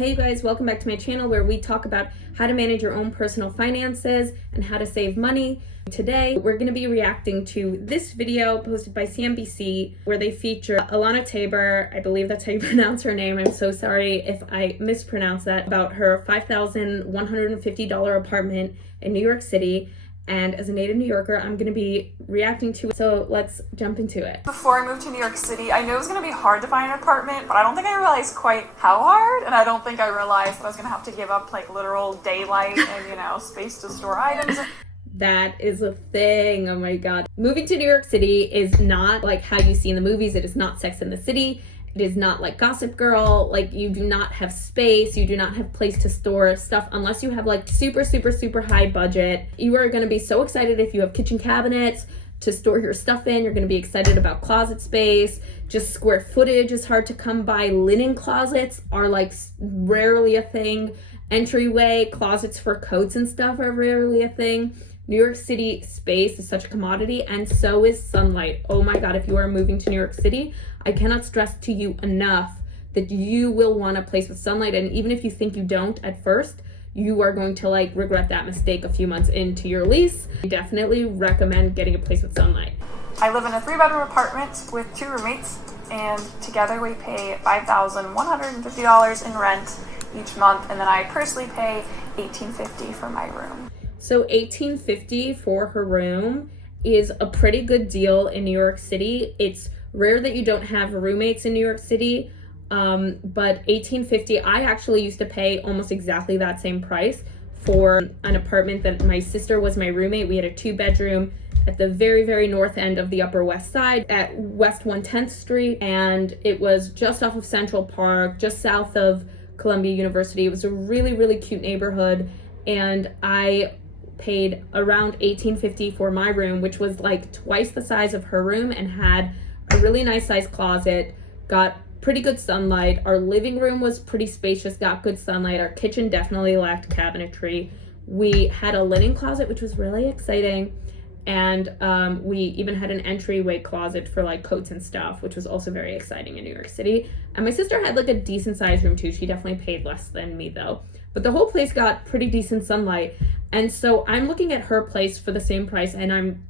Hey you guys, welcome back to my channel where we talk about how to manage your own personal finances and how to save money. Today, we're going to be reacting to this video posted by CNBC where they feature Elana Taber. I believe that's how you pronounce her name. I'm so sorry if I mispronounce that. About her $5,150 apartment in New York City. And as a native New Yorker, I'm going to be reacting to it. So let's jump into it. Before I moved to New York City, I knew it was going to be hard to find an apartment, but I don't think I realized quite how hard. And I don't think I realized that I was going to have to give up like literal daylight and, space to store items. That is a thing. Oh my God. Moving to New York City is not like how you see in the movies. It is not Sex and the City. It is not like Gossip Girl. Like, you do not have space. You do not have place to store stuff unless you have like super high budget. You are going to be so excited if you have kitchen cabinets to store your stuff in. You're going to be excited about closet space. Just square footage is hard to come by. Linen closets are like rarely a thing. Entryway closets for coats and stuff are rarely a thing. New York City space is such a commodity, and so is sunlight. Oh my God, if you are moving to New York City, I cannot stress to you enough that you will want a place with sunlight. And even if you think you don't at first, you are going to like regret that mistake a few months into your lease. I definitely recommend getting a place with sunlight. I live in a 3-bedroom apartment with 2 roommates, and together we pay $5,150 in rent each month, and then I personally pay $1,850 for my room. So $1,850 for her room is a pretty good deal in New York City. It's rare that you don't have roommates in New York City, but $1,850, I actually used to pay almost exactly that same price for an apartment that my sister was my roommate. We had a 2-bedroom at the very north end of the Upper West Side at West 110th Street, and it was just off of Central Park, just south of Columbia University. It was a really cute neighborhood, and I paid around $1,850 for my room, which was like twice the size of her room and had a really nice sized closet, got pretty good sunlight. Our living room was pretty spacious, got good sunlight. Our kitchen definitely lacked cabinetry. We had a linen closet, which was really exciting. And we even had an entryway closet for like coats and stuff, which was also very exciting in New York City. And my sister had like a decent sized room too. She definitely paid less than me though. But the whole place got pretty decent sunlight. And so I'm looking at her place for the same price, and I'm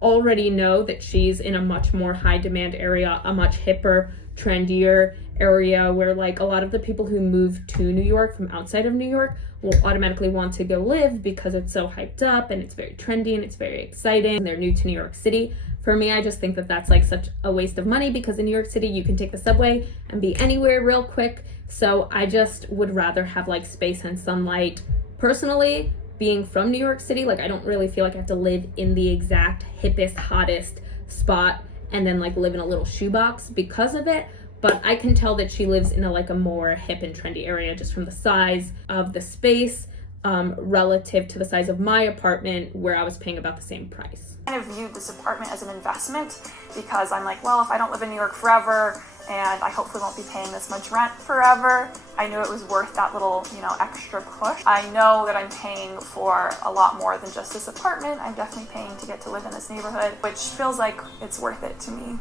already know that she's in a much more high demand area, a much hipper, trendier area where like a lot of the people who move to New York from outside of New York will automatically want to go live because it's so hyped up and it's very trendy and it's very exciting and they're new to New York City. For me, I just think that that's like such a waste of money because in New York City you can take the subway and be anywhere real quick. So I just would rather have like space and sunlight. Personally, being from New York City, like I don't really feel like I have to live in the exact hippest, hottest spot and then like live in a little shoebox because of it. But I can tell that she lives in a more hip and trendy area just from the size of the space relative to the size of my apartment where I was paying about the same price. I kind of viewed this apartment as an investment because I'm like, well, if I don't live in New York forever and I hopefully won't be paying this much rent forever, I knew it was worth that little, extra push. I know that I'm paying for a lot more than just this apartment. I'm definitely paying to get to live in this neighborhood, which feels like it's worth it to me.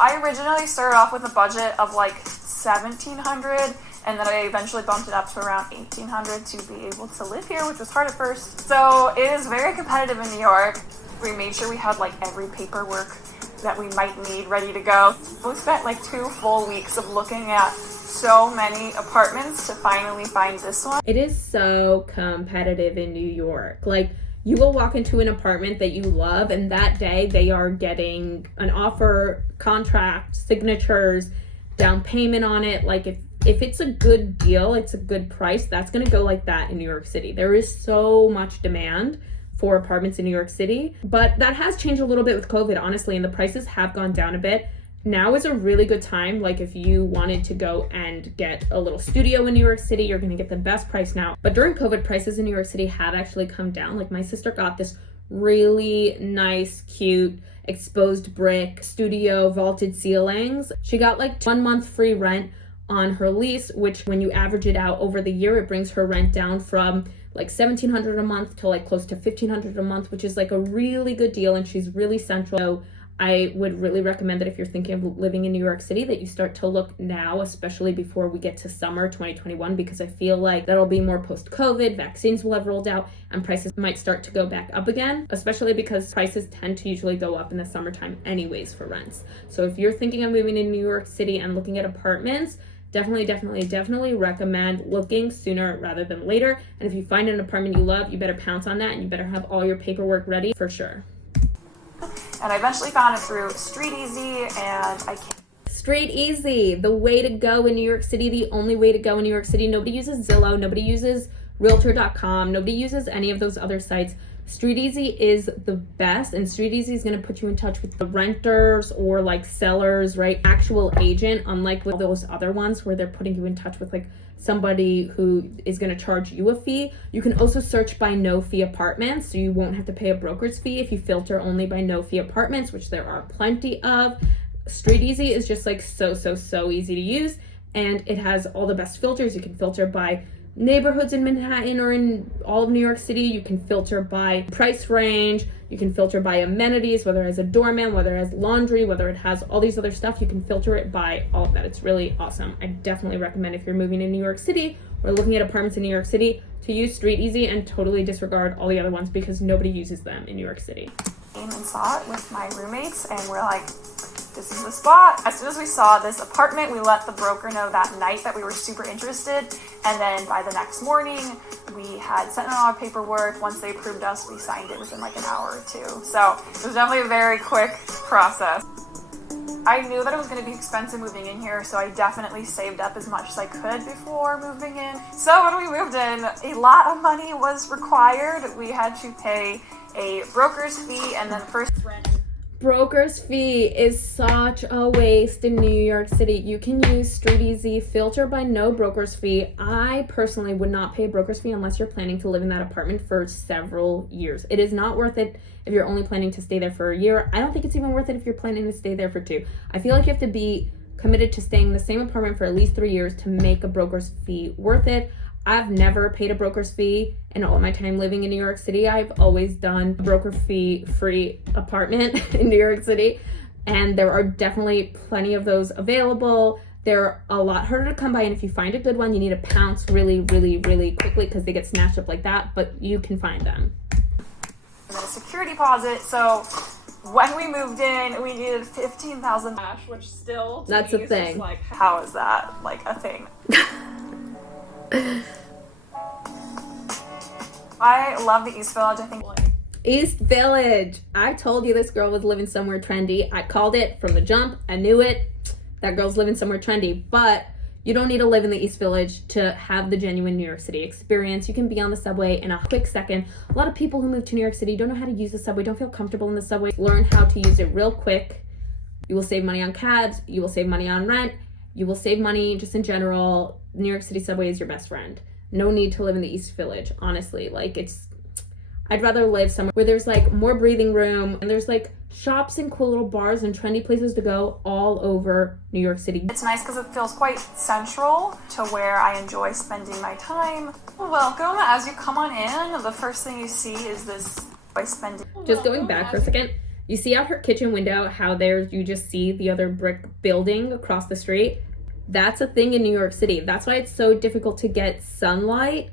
I originally started off with a budget of like $1,700, and then I eventually bumped it up to around $1,800 to be able to live here, which was hard at first. So it is very competitive in New York. We made sure we had like every paperwork that we might need ready to go. We spent like 2 full weeks of looking at so many apartments to finally find this one. It is so competitive in New York. Like, you will walk into an apartment that you love and that day they are getting an offer, contract, signatures, down payment on it. Like if it's a good deal, it's a good price, that's gonna go like that in New York City. There is so much demand for apartments in New York City, but that has changed a little bit with COVID, honestly, and the prices have gone down a bit. Now is a really good time. Like if you wanted to go and get a little studio in New York City, you're gonna get the best price now. But during COVID, prices in New York City have actually come down. Like my sister got this really nice, cute, exposed brick studio, vaulted ceilings. She got like 1 month free rent on her lease, which when you average it out over the year, it brings her rent down from like $1,700 a month to like close to $1,500 a month, which is like a really good deal, and she's really central. So I would really recommend that if you're thinking of living in New York City, that you start to look now, especially before we get to summer 2021, because I feel like that'll be more post-COVID, vaccines will have rolled out, and prices might start to go back up again, especially because prices tend to usually go up in the summertime anyways for rents. So if you're thinking of moving to New York City and looking at apartments, definitely recommend looking sooner rather than later. And if you find an apartment you love, you better pounce on that, and you better have all your paperwork ready for sure. And I eventually found it through StreetEasy, and I can't. StreetEasy, the way to go in New York City, the only way to go in New York City. Nobody uses Zillow, nobody uses Realtor.com, nobody uses any of those other sites. StreetEasy is the best, and StreetEasy is going to put you in touch with the renters or like sellers, right? Actual agent, unlike with those other ones where they're putting you in touch with like somebody who is going to charge you a fee. You can also search by no fee apartments, so you won't have to pay a broker's fee if you filter only by no fee apartments, which there are plenty of. StreetEasy is just like so easy to use, and it has all the best filters. You can filter by neighborhoods in Manhattan or in all of New York City. You can filter by price range. You can filter by amenities, whether it has a doorman, whether it has laundry, whether it has all these other stuff. You can filter it by all of that. It's really awesome. I definitely recommend if you're moving to New York City or looking at apartments in New York City to use StreetEasy and totally disregard all the other ones because nobody uses them in New York City. Came and saw it with my roommates, and we're like, this is the spot. As soon as we saw this apartment, we let the broker know that night that we were super interested, and then by the next morning, we had sent in all our paperwork. Once they approved us, we signed it within like an hour or two. So it was definitely a very quick process. I knew that it was going to be expensive moving in here, so I definitely saved up as much as I could before moving in. So when we moved in, a lot of money was required. We had to pay a broker's fee and then first rent. Broker's fee is such a waste in New York City. You can use StreetEasy, filter by no broker's fee. I personally would not pay a broker's fee unless you're planning to live in that apartment for several years. It is not worth it if you're only planning to stay there for a year. I don't think it's even worth it if you're planning to stay there for 2. I feel like you have to be committed to staying in the same apartment for at least 3 years to make a broker's fee worth it. I've never paid a broker's fee in all my time living in New York City. I've always done a broker fee free apartment in New York City, and there are definitely plenty of those available. They're a lot harder to come by, and if you find a good one, you need to pounce really quickly because they get snatched up like that, but you can find them. And then a security deposit. So when we moved in, we needed $15,000 cash, which still to That's me a is thing. just like, how is that like a thing? I love the East Village. I think East Village. I told you this girl was living somewhere trendy. I called it from the jump. I knew it. That girl's living somewhere trendy. But you don't need to live in the East Village to have the genuine New York City experience. You can be on the subway in a quick second. A lot of people who move to New York City don't know how to use the subway, don't feel comfortable in the subway. Learn how to use it real quick. You will save money on cabs. You will save money on rent. You will save money just in general. New York City subway is your best friend. No need to live in the East Village, honestly. Like, I'd rather live somewhere where there's like more breathing room and there's like shops and cool little bars and trendy places to go all over New York City. It's nice because it feels quite central to where I enjoy spending my time. Welcome. As you come on in, the first thing you see is this by spending. Just going back for a second, you see out her kitchen window how you just see the other brick building across the street? That's a thing in New York City. That's why it's so difficult to get sunlight.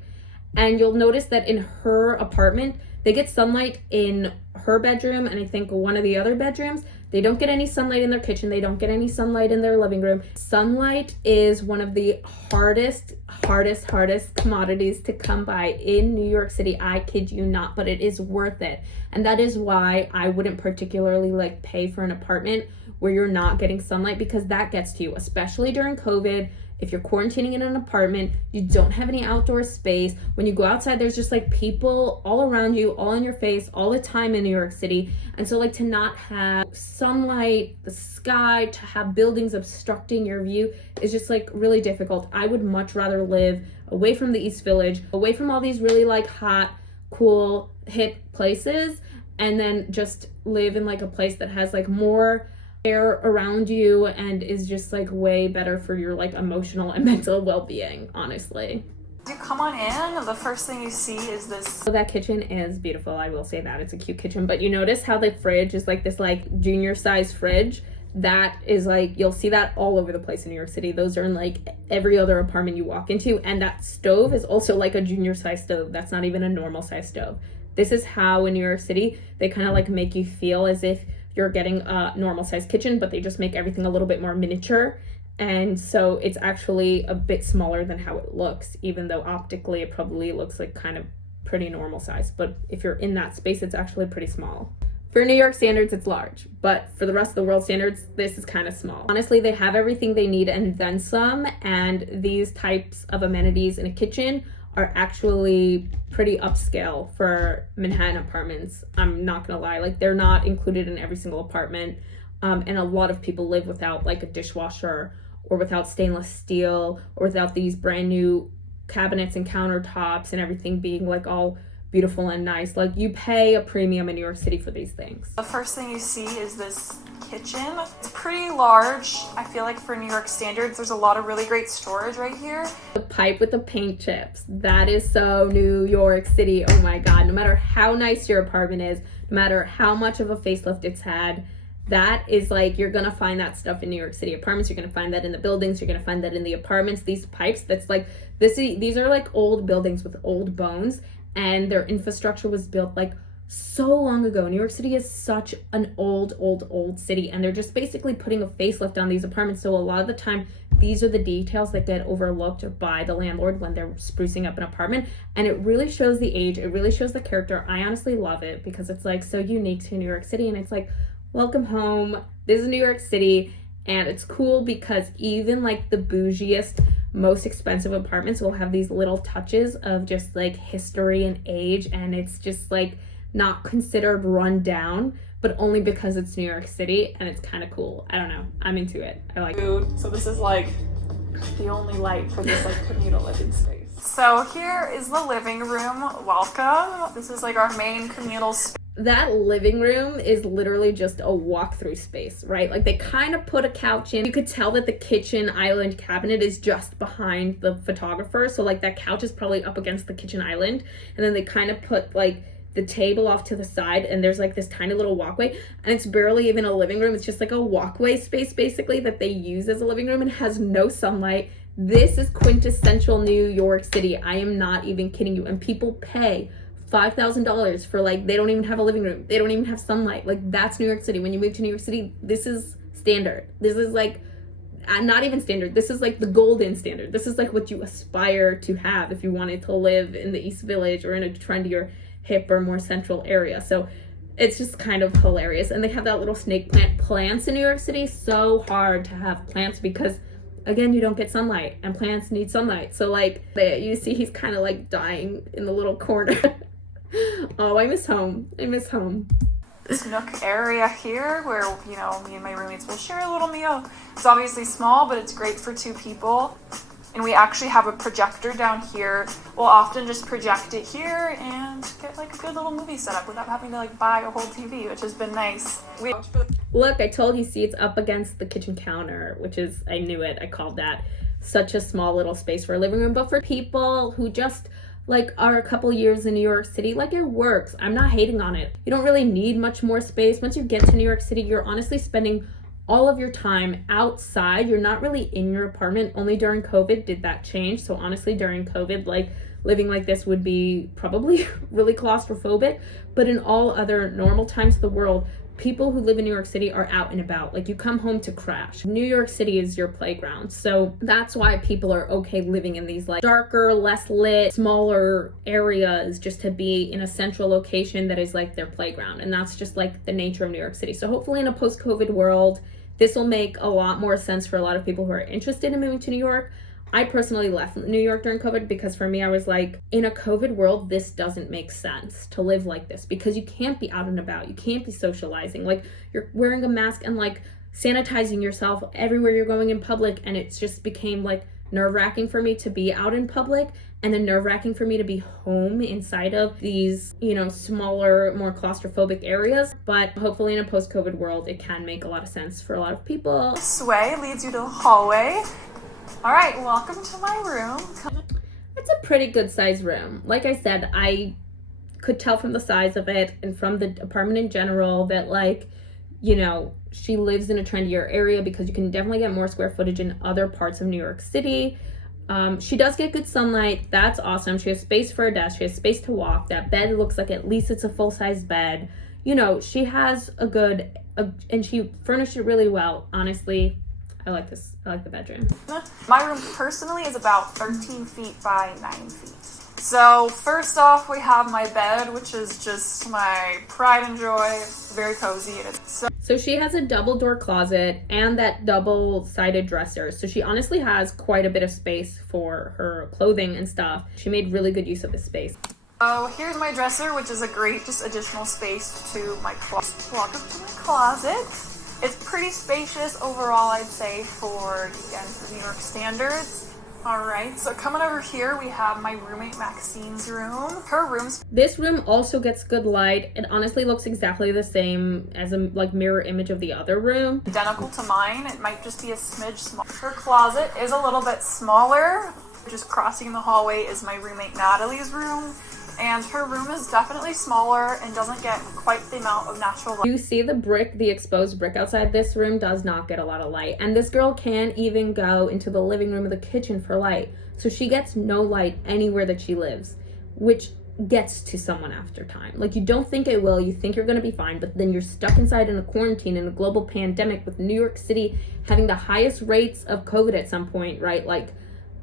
And you'll notice that in her apartment, they get sunlight in her bedroom and I think one of the other bedrooms. They don't get any sunlight in their kitchen. They don't get any sunlight in their living room. Sunlight is one of the hardest commodities to come by in New York City. I kid you not, but it is worth it. And that is why I wouldn't particularly like pay for an apartment where you're not getting sunlight, because that gets to you, especially during COVID. If you're quarantining in an apartment, you don't have any outdoor space. When you go outside, there's just like people all around you, all in your face, all the time in New York City. And so like to not have sunlight, the sky, to have buildings obstructing your view is just like really difficult. I would much rather live away from the East Village, away from all these really like hot, cool, hip places, and then just live in like a place that has like more air around you and is just like way better for your like emotional and mental well-being, honestly. You come on in, the first thing you see is this. So that kitchen is beautiful, I will say that. It's a cute kitchen, but you notice how the fridge is like this like junior size fridge? That is like, you'll see that all over the place in New York City. Those are in like every other apartment you walk into. And that stove is also like a junior size stove. That's not even a normal size stove. This is how in New York City, they kind of like make you feel as if you're getting a normal size kitchen, but they just make everything a little bit more miniature. And so it's actually a bit smaller than how it looks, even though optically it probably looks like kind of pretty normal size. But if you're in that space, it's actually pretty small. For New York standards, it's large, but for the rest of the world standards, this is kind of small. Honestly, they have everything they need and then some, and these types of amenities in a kitchen are actually pretty upscale for Manhattan apartments. I'm not gonna lie, like they're not included in every single apartment, and a lot of people live without like a dishwasher or without stainless steel or without these brand new cabinets and countertops and everything being like all beautiful and nice. Like you pay a premium in New York City for these things. The first thing you see is this kitchen. It's pretty large. I feel like for New York standards, there's a lot of really great storage right here. The pipe with the paint chips, that is so New York City. Oh my God, no matter how nice your apartment is, no matter how much of a facelift it's had, that is like, you're gonna find that stuff in New York City apartments. You're gonna find that in the buildings. You're gonna find that in the apartments. These pipes, that's like, these are like old buildings with old bones, and their infrastructure was built like so long ago. New York City is such an old city, and they're just basically putting a facelift on these apartments. So a lot of the time, these are the details that get overlooked by the landlord when they're sprucing up an apartment. And it really shows the age. It really shows the character. I honestly love it because it's like so unique to New York City, and it's like, welcome home. This is New York City. And it's cool because even like the bougiest, most expensive apartments will have these little touches of just like history and age, and it's just like not considered run down, but only because it's New York City, and it's kind of cool. I don't know, I'm into it. I like food. So this is like the only light for this like communal living space. So here is the living room. Welcome. This is like our main communal space. That living room is literally just a walk-through space, right? Like they kind of put a couch in. You could tell that the kitchen island cabinet is just behind the photographer. So like that couch is probably up against the kitchen island. And then they kind of put like the table off to the side, and there's like this tiny little walkway, and it's barely even a living room. It's just like a walkway space basically that they use as a living room, and has no sunlight. This is quintessential New York City. I am not even kidding you. And people pay $5,000 for like, they don't even have a living room. They don't even have sunlight. Like that's New York City. When you move to New York City, this is standard. This is like, not even standard. This is like the golden standard. This is like what you aspire to have if you wanted to live in the East Village or in a trendier, hip or more central area. So it's just kind of hilarious. And they have that little snake plant. Plants in New York City, so hard to have plants because again, you don't get sunlight, and plants need sunlight. So like you see he's kind of like dying in the little corner. Oh, I miss home. I miss home. This nook area here where, you know, me and my roommates will share a little meal. It's obviously small, but it's great for two people. And we actually have a projector down here. We'll often just project it here and get like a good little movie set up without having to like buy a whole TV, which has been nice. Look, I told you, see, it's up against the kitchen counter, which is, I knew it. I called that such a small little space for a living room. But for people who just like are a couple years in New York City, like it works. I'm not hating on it. You don't really need much more space. Once you get to New York City, you're honestly spending all of your time outside. You're not really in your apartment. Only during COVID did that change. So honestly, during COVID, like living like this would be probably really claustrophobic. But in all other normal times of the world, people who live in New York City are out and about. Like you come home to crash. New York City is your playground. So that's why people are okay living in these like darker, less lit, smaller areas, just to be in a central location that is like their playground. And that's just like the nature of New York City. So hopefully in a post-COVID world, this will make a lot more sense for a lot of people who are interested in moving to New York. I personally left New York during COVID because for me, I was like, in a COVID world, this doesn't make sense to live like this because you can't be out and about. You can't be socializing. Like you're wearing a mask and like sanitizing yourself everywhere you're going in public. And it just became like nerve-wracking for me to be out in public, and then nerve-wracking for me to be home inside of these, you know, smaller, more claustrophobic areas. But hopefully in a post-COVID world, it can make a lot of sense for a lot of people. This way leads you to the hallway. All right, welcome to my room. I It's a pretty good size room. Like I said, I could tell from the size of it and from the apartment in general that, like, you know, she lives in a trendier area, because you can definitely get more square footage in other parts of New York City. She does get good sunlight. That's awesome. She has space for a desk. She has space to walk. That bed looks like at least it's a full-size bed. You know, she has and she furnished it really well. Honestly, I like this. I like the bedroom. My room personally is about 13 feet by 9 feet. So first off, we have my bed, which is just my pride and joy. It's very cozy. So she has a double door closet and that double-sided dresser. So she honestly has quite a bit of space for her clothing and stuff. She made really good use of this space. So here's my dresser, which is a great just additional space to my closet. Walk up to my closet. It's pretty spacious overall, I'd say, for New York standards. Alright, so coming over here, we have my roommate Maxine's room. This room also gets good light. It honestly looks exactly the same as a mirror image of the other room. Identical to mine. It might just be a smidge small. Her closet is a little bit smaller. Just crossing the hallway is my roommate Natalie's room. And her room is definitely smaller and doesn't get quite the amount of natural light. You see the exposed brick outside this room does not get a lot of light. And this girl can't even go into the living room or the kitchen for light. So she gets no light anywhere that she lives, which gets to someone after time. Like, you don't think it will, you think you're gonna be fine, but then you're stuck inside in a quarantine in a global pandemic with New York City having the highest rates of COVID at some point, right? Like,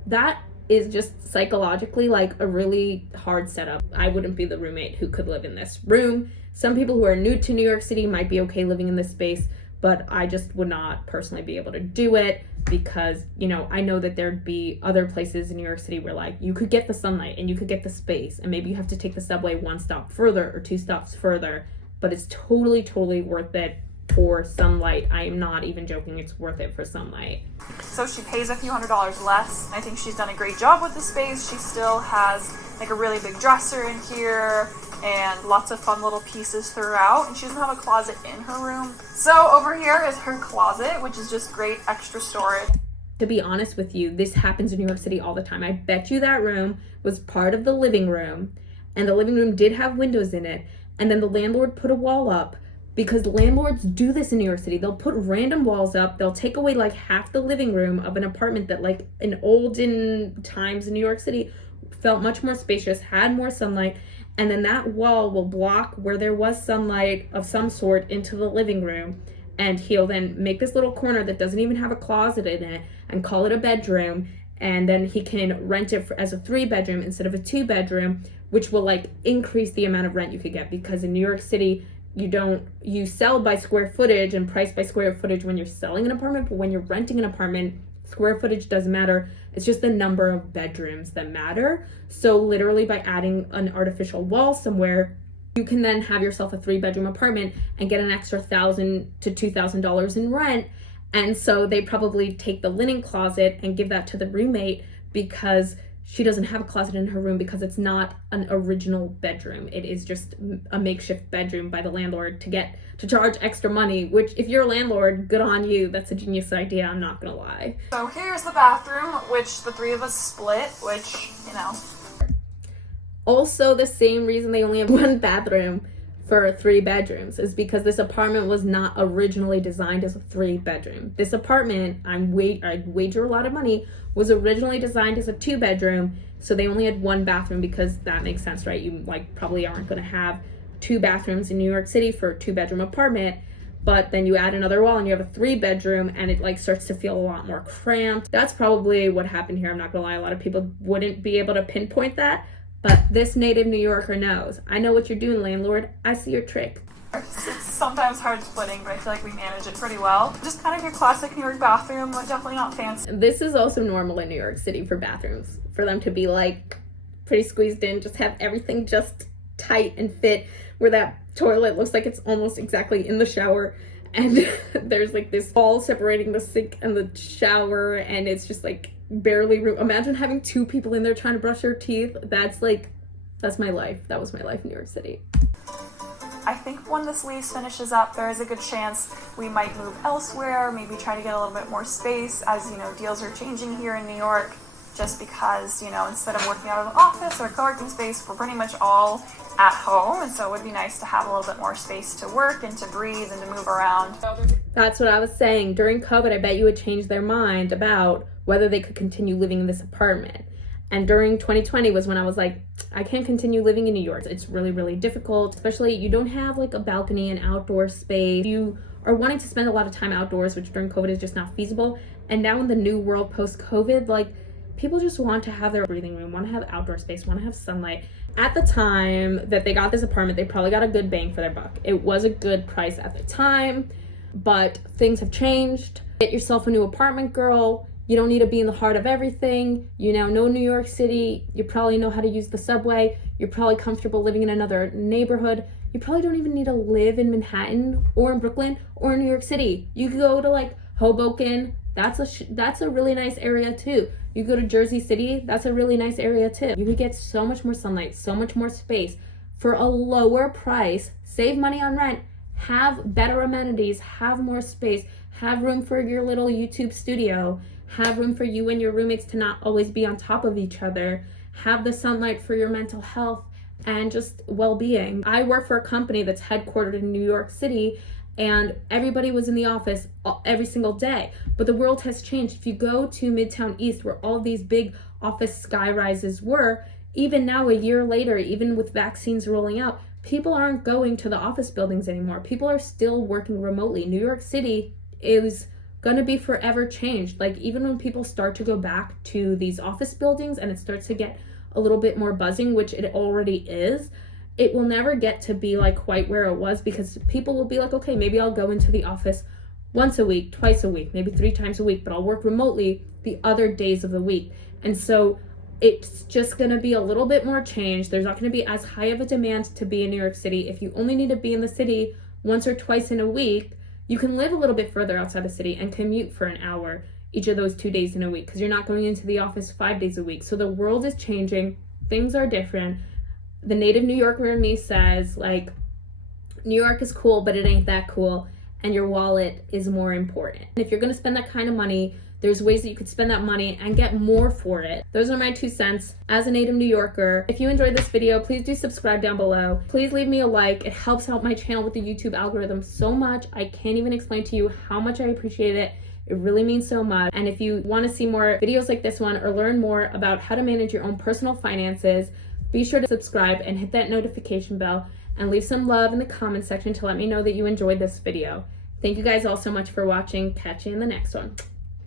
that is just psychologically like a really hard setup. I wouldn't be the roommate who could live in this room. Some people who are new to New York City might be okay living in this space, but I just would not personally be able to do it, because, you know, I know that there'd be other places in New York City where, like, you could get the sunlight and you could get the space, and maybe you have to take the subway one stop further or two stops further, but it's totally worth it for sunlight. I am not even joking, it's worth it for sunlight. So she pays a few $100s less. I think she's done a great job with the space. She still has like a really big dresser in here and lots of fun little pieces throughout, and she doesn't have a closet in her room. So over here is her closet, which is just great extra storage. To be honest with you, this happens in New York City all the time. I bet you that room was part of the living room, and the living room did have windows in it, and then the landlord put a wall up, because landlords do this in New York City. They'll put random walls up. They'll take away like half the living room of an apartment that, like, in olden times in New York City felt much more spacious, had more sunlight, and then that wall will block where there was sunlight of some sort into the living room, and he'll then make this little corner that doesn't even have a closet in it and call it a bedroom, and then he can rent it as a 3-bedroom instead of a 2-bedroom, which will like increase the amount of rent you could get, because in New York City you sell by square footage and price by square footage when you're selling an apartment, but when you're renting an apartment, square footage doesn't matter. It's just the number of bedrooms that matter. So literally by adding an artificial wall somewhere, you can then have yourself a 3-bedroom apartment and get an extra $1,000 to $2,000 in rent. And so they probably take the linen closet and give that to the roommate, because she doesn't have a closet in her room, because it's not an original bedroom. It is just a makeshift bedroom by the landlord to charge extra money, which, if you're a landlord, good on you. That's a genius idea, I'm not gonna lie. So here's the bathroom, which the 3 of us split, which, you know. Also, the same reason they only have 1 bathroom for 3 bedrooms is because this apartment was not originally designed as a 3-bedroom. This apartment, I'd wager a lot of money, was originally designed as a 2-bedroom, so they only had 1 bathroom, because that makes sense, right? You like probably aren't going to have 2 bathrooms in New York City for a 2-bedroom apartment, but then you add another wall and you have a 3-bedroom, and it like starts to feel a lot more cramped. That's probably what happened here. I'm not gonna lie, a lot of people wouldn't be able to pinpoint that, but this native New Yorker knows. I know what you're doing, landlord. I see your trick. It's sometimes hard splitting, but I feel like we manage it pretty well. Just kind of your classic New York bathroom, but definitely not fancy. This is also normal in New York City for bathrooms, for them to be like pretty squeezed in, just have everything just tight and fit, where that toilet looks like it's almost exactly in the shower, and there's like this wall separating the sink and the shower, and it's just like barely room. Imagine having 2 people in there trying to brush their teeth. That's my life. That was my life in New York City. I think when this lease finishes up, there is a good chance we might move elsewhere, maybe try to get a little bit more space, as you know, deals are changing here in New York. just because, instead of working out of an office or a co-working space, we're pretty much all at home, and so it would be nice to have a little bit more space to work and to breathe and to move around. That's what I was saying. During COVID, I bet you would change their mind about whether they could continue living in this apartment. And during 2020 was when I was like, I can't continue living in New York. It's really, really difficult, especially you don't have like a balcony and outdoor space. You are wanting to spend a lot of time outdoors, which during COVID is just not feasible. And now in the new world post-COVID, like people just want to have their breathing room, want to have outdoor space, want to have sunlight. At the time that they got this apartment, they probably got a good bang for their buck. It was a good price at the time, but things have changed. Get yourself a new apartment, girl. You don't need to be in the heart of everything. You now know New York City. You probably know how to use the subway. You're probably comfortable living in another neighborhood. You probably don't even need to live in Manhattan or in Brooklyn or in New York City. You could go to like Hoboken. That's a really nice area too. You go to Jersey City. That's a really nice area too. You could get so much more sunlight, so much more space for a lower price. Save money on rent. Have better amenities. Have more space. Have room for your little YouTube studio. Have room for you and your roommates to not always be on top of each other. Have the sunlight for your mental health and just well-being. I work for a company that's headquartered in New York City, and everybody was in the office every single day. But the world has changed. If you go to Midtown East, where all these big office sky rises were, even now a year later, even with vaccines rolling out, people aren't going to the office buildings anymore. People are still working remotely. New York City is going to be forever changed. Like even when people start to go back to these office buildings and it starts to get a little bit more buzzing, which it already is, it will never get to be like quite where it was, because people will be like, okay, maybe I'll go into the office once a week, twice a week, maybe 3 times a week, but I'll work remotely the other days of the week. And so it's just going to be a little bit more change. There's not going to be as high of a demand to be in New York City. If you only need to be in the city once or twice in a week, you can live a little bit further outside the city and commute for an hour each of those 2 days in a week, because you're not going into the office 5 days a week. So the world is changing. Things are different. The native New Yorker in me says, like, New York is cool, but it ain't that cool, and your wallet is more important. And if you're going to spend that kind of money, there's ways that you could spend that money and get more for it. Those are my 2 cents as a native New Yorker. If you enjoyed this video, please do subscribe down below. Please leave me a like. It helps out my channel with the YouTube algorithm so much. I can't even explain to you how much I appreciate it. It really means so much. And if you want to see more videos like this one or learn more about how to manage your own personal finances, be sure to subscribe and hit that notification bell and leave some love in the comment section to let me know that you enjoyed this video. Thank you guys all so much for watching. Catch you in the next one.